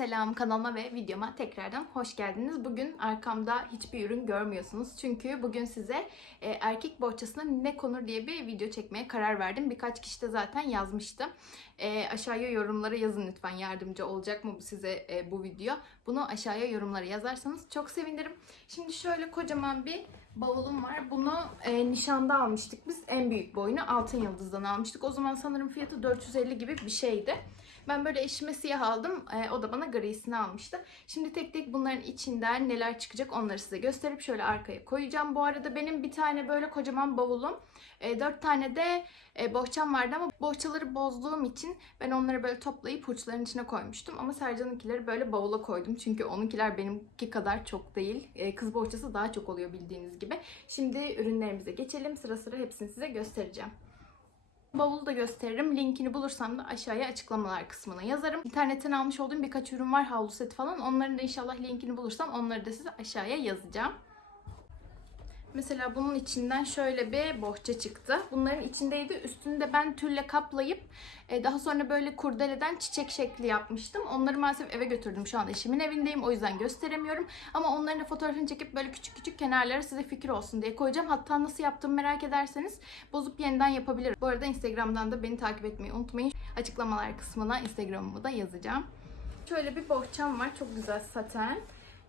selam kanalıma ve videoma tekrardan hoş geldiniz. Bugün arkamda hiçbir ürün görmüyorsunuz. Çünkü bugün size e, erkek bohçasına ne konur diye bir video çekmeye karar verdim. Birkaç kişi de zaten yazmıştı. E, aşağıya yorumlara yazın lütfen yardımcı olacak mı size e, bu video. Bunu aşağıya yorumlara yazarsanız çok sevinirim. Şimdi şöyle kocaman bir bavulum var. Bunu e, nişanda almıştık biz. En büyük boyunu Altın Yıldız'dan almıştık. O zaman sanırım fiyatı 450 gibi bir şeydi. Ben böyle eşime siyah aldım. E, o da bana grisini almıştı. Şimdi tek tek bunların içinden neler çıkacak onları size gösterip şöyle arkaya koyacağım. Bu arada benim bir tane böyle kocaman bavulum. E, dört tane de e, bohçam vardı ama bohçaları bozduğum için ben onları böyle toplayıp hurçların içine koymuştum. Ama Sercan'ınkileri böyle bavula koydum. Çünkü onunkiler benimki kadar çok değil. E, kız bohçası daha çok oluyor bildiğiniz gibi. Şimdi ürünlerimize geçelim. Sıra sıra hepsini size göstereceğim. Bavulu da gösteririm. Linkini bulursam da aşağıya açıklamalar kısmına yazarım. İnternetten almış olduğum birkaç ürün var. Havlu seti falan. Onların da inşallah linkini bulursam onları da size aşağıya yazacağım. Mesela bunun içinden şöyle bir bohça çıktı. Bunların içindeydi. Üstünü de ben tülle kaplayıp e, daha sonra böyle kurdeleden çiçek şekli yapmıştım. Onları maalesef eve götürdüm. Şu an eşimin evindeyim. O yüzden gösteremiyorum. Ama onların da fotoğrafını çekip böyle küçük küçük kenarlara size fikir olsun diye koyacağım. Hatta nasıl yaptığımı merak ederseniz bozup yeniden yapabilirim. Bu arada Instagram'dan da beni takip etmeyi unutmayın. Açıklamalar kısmına Instagram'ımı da yazacağım. Şöyle bir bohçam var. Çok güzel saten.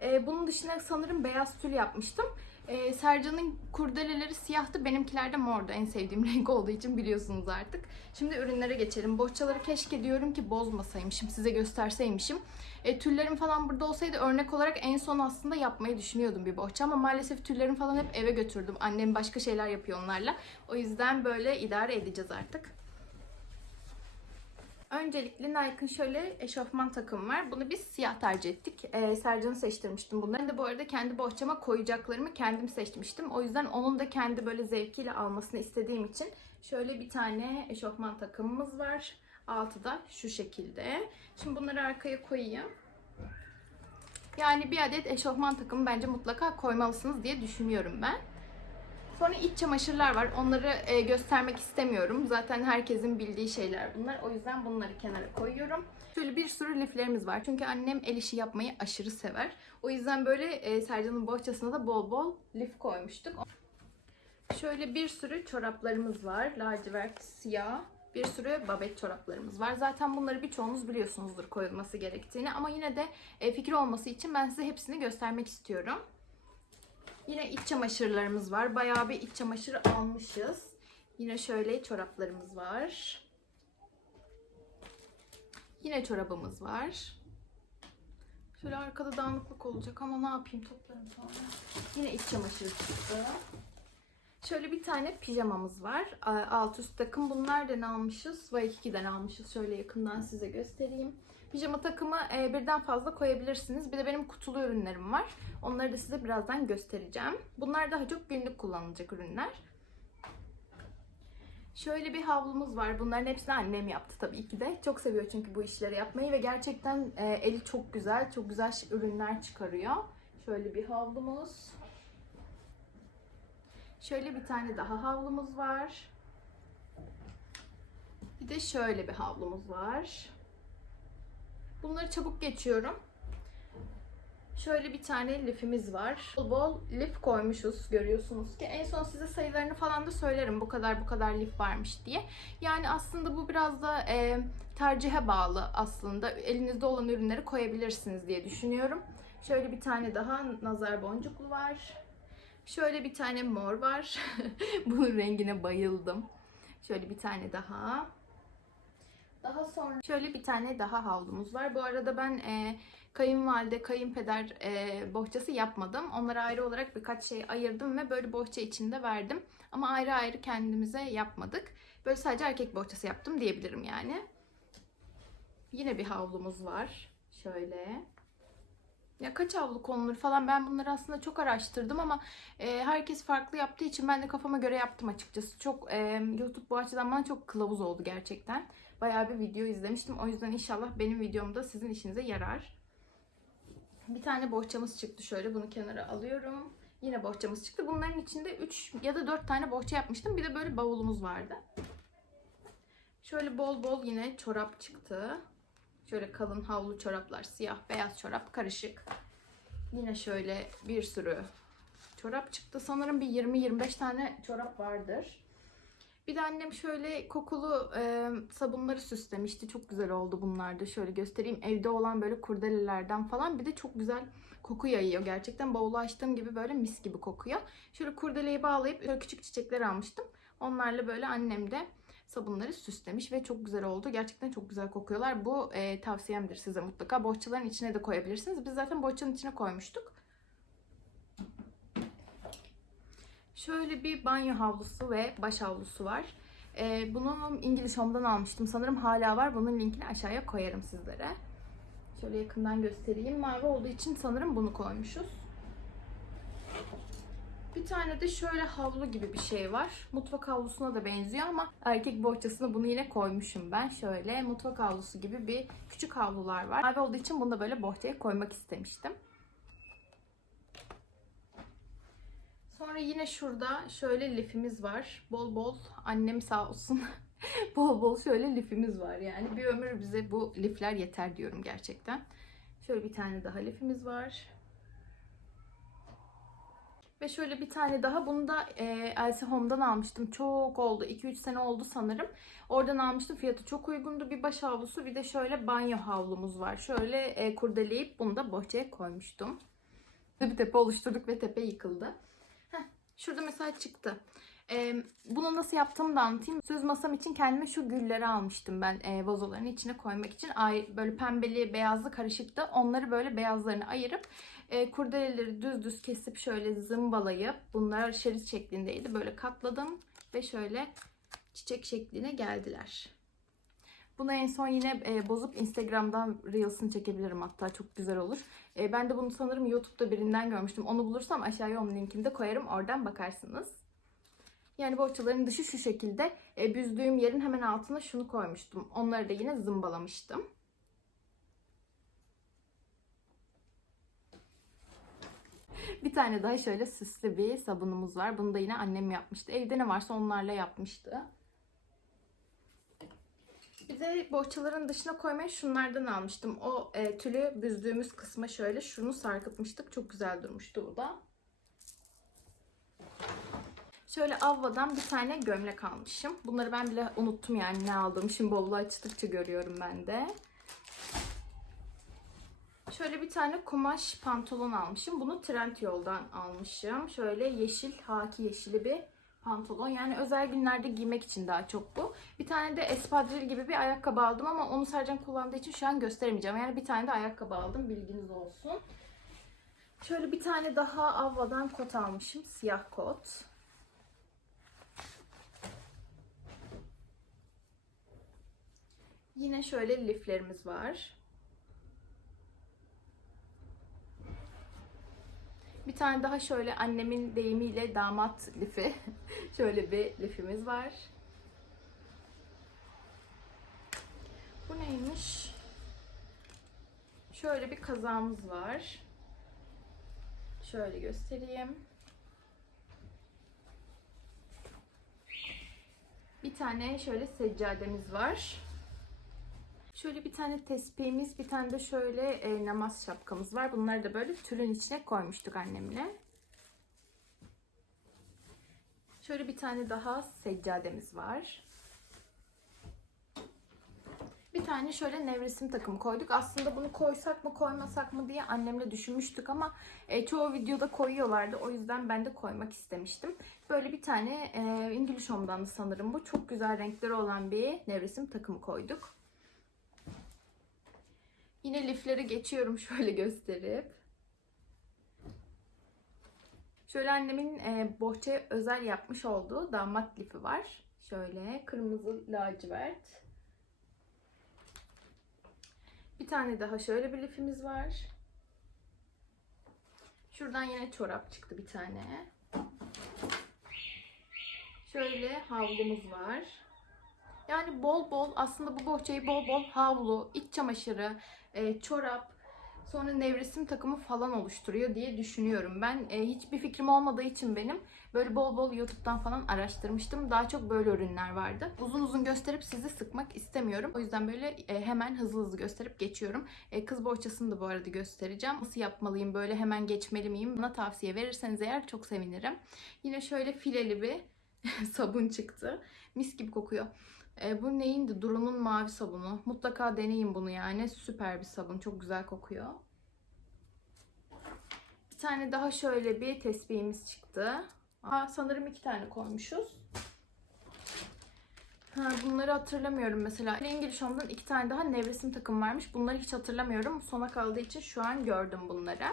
E, bunun dışında sanırım beyaz tül yapmıştım. Ee, Sercan'ın kurdeleleri siyahtı. Benimkiler de mordu. En sevdiğim renk olduğu için biliyorsunuz artık. Şimdi ürünlere geçelim. Bohçaları keşke diyorum ki bozmasaymışım. Size gösterseymişim. E, tüllerim falan burada olsaydı örnek olarak en son aslında yapmayı düşünüyordum bir bohça. Ama maalesef tüllerim falan hep eve götürdüm. Annem başka şeyler yapıyor onlarla. O yüzden böyle idare edeceğiz artık. Öncelikle Nike'ın şöyle eşofman takımı var. Bunu biz siyah tercih ettik. Ee, Sercan'ı seçtirmiştim bunları. De bu arada kendi bohçama koyacaklarımı kendim seçmiştim. O yüzden onun da kendi böyle zevkiyle almasını istediğim için şöyle bir tane eşofman takımımız var. Altı da şu şekilde. Şimdi bunları arkaya koyayım. Yani bir adet eşofman takımı bence mutlaka koymalısınız diye düşünüyorum ben. Sonra iç çamaşırlar var. Onları e, göstermek istemiyorum. Zaten herkesin bildiği şeyler bunlar. O yüzden bunları kenara koyuyorum. Şöyle bir sürü liflerimiz var. Çünkü annem el işi yapmayı aşırı sever. O yüzden böyle e, Sercan'ın bohçasına da bol bol lif koymuştuk. Şöyle bir sürü çoraplarımız var. Lacivert, siyah. Bir sürü babet çoraplarımız var. Zaten bunları birçoğunuz biliyorsunuzdur koyulması gerektiğini. Ama yine de e, fikir olması için ben size hepsini göstermek istiyorum. Yine iç çamaşırlarımız var. Bayağı bir iç çamaşır almışız. Yine şöyle çoraplarımız var. Yine çorabımız var. Şöyle arkada dağınıklık olacak ama ne yapayım toplarım sonra. Yine iç çamaşır çıktı. Şöyle bir tane pijamamız var. Alt üst takım. Bunlardan almışız. Waikiki'den almışız. Şöyle yakından size göstereyim. Pijama takımı e, birden fazla koyabilirsiniz. Bir de benim kutulu ürünlerim var. Onları da size birazdan göstereceğim. Bunlar daha çok günlük kullanılacak ürünler. Şöyle bir havlumuz var. Bunların hepsini annem yaptı tabii ki de. Çok seviyor çünkü bu işleri yapmayı ve gerçekten e, eli çok güzel. Çok güzel ürünler çıkarıyor. Şöyle bir havlumuz. Şöyle bir tane daha havlumuz var. Bir de şöyle bir havlumuz var. Bunları çabuk geçiyorum. Şöyle bir tane lifimiz var. Bol bol lif koymuşuz görüyorsunuz ki. En son size sayılarını falan da söylerim. Bu kadar bu kadar lif varmış diye. Yani aslında bu biraz da e, tercihe bağlı aslında. Elinizde olan ürünleri koyabilirsiniz diye düşünüyorum. Şöyle bir tane daha nazar boncuklu var. Şöyle bir tane mor var. Bunun rengine bayıldım. Şöyle bir tane daha. Daha sonra şöyle bir tane daha havlumuz var. Bu arada ben e, kayınvalide, kayınpeder e, bohçası yapmadım. Onlara ayrı olarak birkaç şey ayırdım ve böyle bohça içinde verdim. Ama ayrı ayrı kendimize yapmadık. Böyle sadece erkek bohçası yaptım diyebilirim yani. Yine bir havlumuz var. Şöyle. Ya kaç havlu konulur falan ben bunları aslında çok araştırdım ama e, herkes farklı yaptığı için ben de kafama göre yaptım açıkçası. Çok e, YouTube bu açıdan bana çok kılavuz oldu gerçekten. Bayağı bir video izlemiştim. O yüzden inşallah benim videomda sizin işinize yarar. Bir tane bohçamız çıktı şöyle. Bunu kenara alıyorum. Yine bohçamız çıktı. Bunların içinde 3 ya da 4 tane bohça yapmıştım. Bir de böyle bavulumuz vardı. Şöyle bol bol yine çorap çıktı. Şöyle kalın havlu çoraplar, siyah, beyaz çorap karışık. Yine şöyle bir sürü çorap çıktı. Sanırım bir 20-25 tane çorap vardır. Bir de annem şöyle kokulu e, sabunları süslemişti. Çok güzel oldu bunlar da. Şöyle göstereyim. Evde olan böyle kurdelelerden falan. Bir de çok güzel koku yayıyor. Gerçekten bavulu açtığım gibi böyle mis gibi kokuyor. Şöyle kurdeleyi bağlayıp şöyle küçük çiçekler almıştım. Onlarla böyle annem de sabunları süslemiş ve çok güzel oldu. Gerçekten çok güzel kokuyorlar. Bu e, tavsiyemdir size mutlaka. Bohçaların içine de koyabilirsiniz. Biz zaten bohçanın içine koymuştuk. Şöyle bir banyo havlusu ve baş havlusu var. E, bunu İngiliz Home'dan almıştım. Sanırım hala var. Bunun linkini aşağıya koyarım sizlere. Şöyle yakından göstereyim. Mavi olduğu için sanırım bunu koymuşuz. Bir tane de şöyle havlu gibi bir şey var. Mutfak havlusuna da benziyor ama erkek bohçasına bunu yine koymuşum ben. Şöyle mutfak havlusu gibi bir küçük havlular var. Mavi olduğu için bunu da böyle bohçaya koymak istemiştim. Sonra yine şurada şöyle lifimiz var. Bol bol annem sağ olsun. bol bol şöyle lifimiz var yani. Bir ömür bize bu lifler yeter diyorum gerçekten. Şöyle bir tane daha lifimiz var. Ve şöyle bir tane daha bunu da e, Elsie Home'dan almıştım. Çok oldu. 2-3 sene oldu sanırım. Oradan almıştım. Fiyatı çok uygundu. Bir baş havlusu bir de şöyle banyo havlumuz var. Şöyle e, kurdeleyip bunu da bohçaya koymuştum. Bir tepe oluşturduk ve tepe yıkıldı. Heh, şurada mesela çıktı. E, bunu nasıl yaptığımı da anlatayım. Söz masam için kendime şu gülleri almıştım ben e, vazoların içine koymak için. Ay, böyle pembeli beyazlı karışıktı. Onları böyle beyazlarını ayırıp e, kurdeleleri düz düz kesip şöyle zımbalayıp bunlar şerit şeklindeydi. Böyle katladım ve şöyle çiçek şekline geldiler. Bunu en son yine e, bozup Instagram'dan Reels'ını çekebilirim hatta çok güzel olur. E, ben de bunu sanırım YouTube'da birinden görmüştüm. Onu bulursam aşağıya onun linkini de koyarım. Oradan bakarsınız. Yani bohçaların dışı şu şekilde. E, büzdüğüm yerin hemen altına şunu koymuştum. Onları da yine zımbalamıştım. Bir tane daha şöyle süslü bir sabunumuz var. Bunu da yine annem yapmıştı. Evde ne varsa onlarla yapmıştı. Bir de bohçaların dışına koymaya şunlardan almıştım. O e, tülü büzdüğümüz kısma şöyle şunu sarkıtmıştık. Çok güzel durmuştu bu da. Şöyle Avva'dan bir tane gömlek almışım. Bunları ben bile unuttum yani ne aldığımı. Şimdi bavulu açtıkça görüyorum ben de. Şöyle bir tane kumaş pantolon almışım. Bunu Trendyol'dan almışım. Şöyle yeşil, haki yeşili bir pantolon. Yani özel günlerde giymek için daha çok bu. Bir tane de espadril gibi bir ayakkabı aldım ama onu Sercan kullandığı için şu an gösteremeyeceğim. Yani bir tane de ayakkabı aldım. Bilginiz olsun. Şöyle bir tane daha Avva'dan kot almışım. Siyah kot. Yine şöyle liflerimiz var. Bir tane daha şöyle annemin deyimiyle damat lifi. şöyle bir lifimiz var. Bu neymiş? Şöyle bir kazağımız var. Şöyle göstereyim. Bir tane şöyle seccademiz var. Şöyle bir tane tespihimiz, bir tane de şöyle e, namaz şapkamız var. Bunları da böyle tülün içine koymuştuk annemle. Şöyle bir tane daha seccademiz var. Bir tane şöyle nevresim takımı koyduk. Aslında bunu koysak mı koymasak mı diye annemle düşünmüştük ama e, çoğu videoda koyuyorlardı. O yüzden ben de koymak istemiştim. Böyle bir tane e, İngiliz Home'dan sanırım bu. Çok güzel renkleri olan bir nevresim takımı koyduk. Yine lifleri geçiyorum şöyle gösterip. Şöyle annemin e, bohçaya özel yapmış olduğu damat lifi var. Şöyle kırmızı lacivert. Bir tane daha şöyle bir lifimiz var. Şuradan yine çorap çıktı bir tane. Şöyle havlumuz var. Yani bol bol aslında bu bohçayı bol bol havlu, iç çamaşırı, e, çorap, Sonra nevresim takımı falan oluşturuyor diye düşünüyorum. Ben e, hiçbir fikrim olmadığı için benim böyle bol bol YouTube'dan falan araştırmıştım. Daha çok böyle ürünler vardı. Uzun uzun gösterip sizi sıkmak istemiyorum. O yüzden böyle e, hemen hızlı hızlı gösterip geçiyorum. E, kız bohçasını da bu arada göstereceğim. Nasıl yapmalıyım? Böyle hemen geçmeli miyim? Bana tavsiye verirseniz eğer çok sevinirim. Yine şöyle fileli bir sabun çıktı. Mis gibi kokuyor. E, bu neyindi? Duru'nun mavi sabunu. Mutlaka deneyin bunu yani. Süper bir sabun. Çok güzel kokuyor. Bir tane daha şöyle bir tesbihimiz çıktı. Aa, sanırım iki tane koymuşuz. Ha, bunları hatırlamıyorum mesela. İngiliz Home'dan iki tane daha nevresim takım varmış. Bunları hiç hatırlamıyorum. Sona kaldığı için şu an gördüm bunları.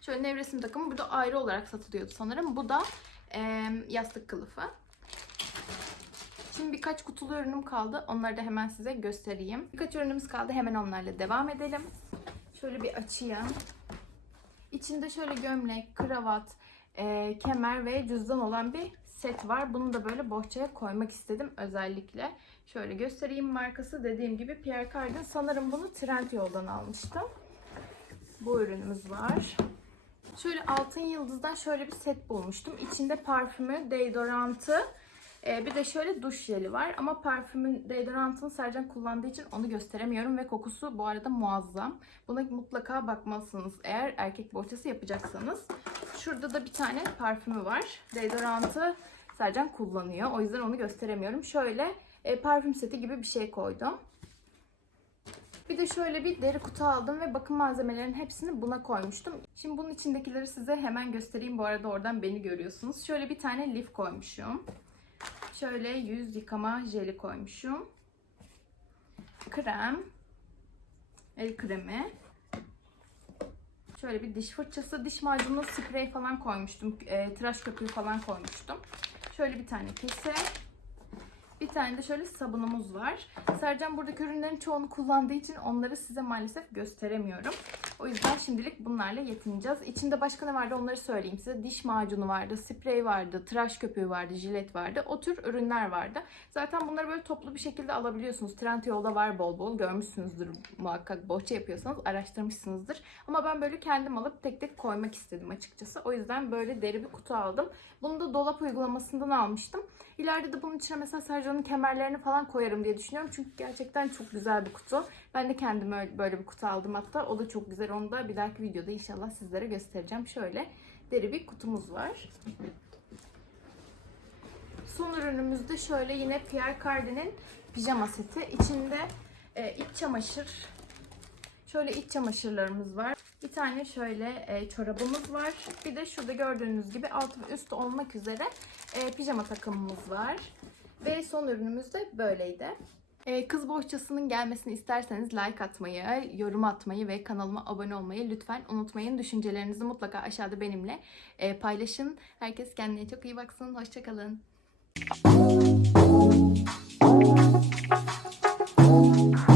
Şöyle nevresim takımı burada ayrı olarak satılıyordu sanırım. Bu da e, yastık kılıfı. Şimdi birkaç kutulu ürünüm kaldı. Onları da hemen size göstereyim. Birkaç ürünümüz kaldı. Hemen onlarla devam edelim. Şöyle bir açayım. İçinde şöyle gömlek, kravat, e, kemer ve cüzdan olan bir set var. Bunu da böyle bohçaya koymak istedim özellikle. Şöyle göstereyim markası. Dediğim gibi Pierre Cardin. Sanırım bunu Trendyol'dan almıştım. Bu ürünümüz var. Şöyle altın yıldızdan şöyle bir set bulmuştum. İçinde parfümü, deodorantı, ee, bir de şöyle duş jeli var ama parfümün deodorantını Sercan kullandığı için onu gösteremiyorum ve kokusu bu arada muazzam. Buna mutlaka bakmalısınız eğer erkek bohçası yapacaksanız. Şurada da bir tane parfümü var. Deodorantı Sercan kullanıyor. O yüzden onu gösteremiyorum. Şöyle e, parfüm seti gibi bir şey koydum. Bir de şöyle bir deri kutu aldım ve bakım malzemelerinin hepsini buna koymuştum. Şimdi bunun içindekileri size hemen göstereyim. Bu arada oradan beni görüyorsunuz. Şöyle bir tane lif koymuşum. Şöyle yüz yıkama jeli koymuşum. Krem. El kremi. Şöyle bir diş fırçası, diş macunu, sprey falan koymuştum. E, tıraş köpüğü falan koymuştum. Şöyle bir tane kese. Bir tane de şöyle sabunumuz var. Sercan buradaki ürünlerin çoğunu kullandığı için onları size maalesef gösteremiyorum. O yüzden şimdilik bunlarla yetineceğiz. İçinde başka ne vardı onları söyleyeyim size. Diş macunu vardı, sprey vardı, tıraş köpüğü vardı, jilet vardı. O tür ürünler vardı. Zaten bunları böyle toplu bir şekilde alabiliyorsunuz. Trendyol'da var bol bol. Görmüşsünüzdür muhakkak. Bohça yapıyorsanız araştırmışsınızdır. Ama ben böyle kendim alıp tek tek koymak istedim açıkçası. O yüzden böyle deri bir kutu aldım. Bunu da dolap uygulamasından almıştım. İleride de bunun içine mesela Sercan'ın kemerlerini falan koyarım diye düşünüyorum. Çünkü gerçekten çok güzel bir kutu. Ben de kendime böyle bir kutu aldım hatta. O da çok güzel. Onu da bir dahaki videoda inşallah sizlere göstereceğim. Şöyle deri bir kutumuz var. Son ürünümüzde şöyle yine Pierre Cardin'in pijama seti. İçinde e, iç çamaşır, şöyle iç çamaşırlarımız var. Bir tane şöyle e, çorabımız var. Bir de şurada gördüğünüz gibi altı ve üstü olmak üzere e, pijama takımımız var. Ve son ürünümüz de böyleydi. Ee, kız Bohçası'nın gelmesini isterseniz like atmayı, yorum atmayı ve kanalıma abone olmayı lütfen unutmayın. Düşüncelerinizi mutlaka aşağıda benimle e, paylaşın. Herkes kendine çok iyi baksın. Hoşçakalın. Thank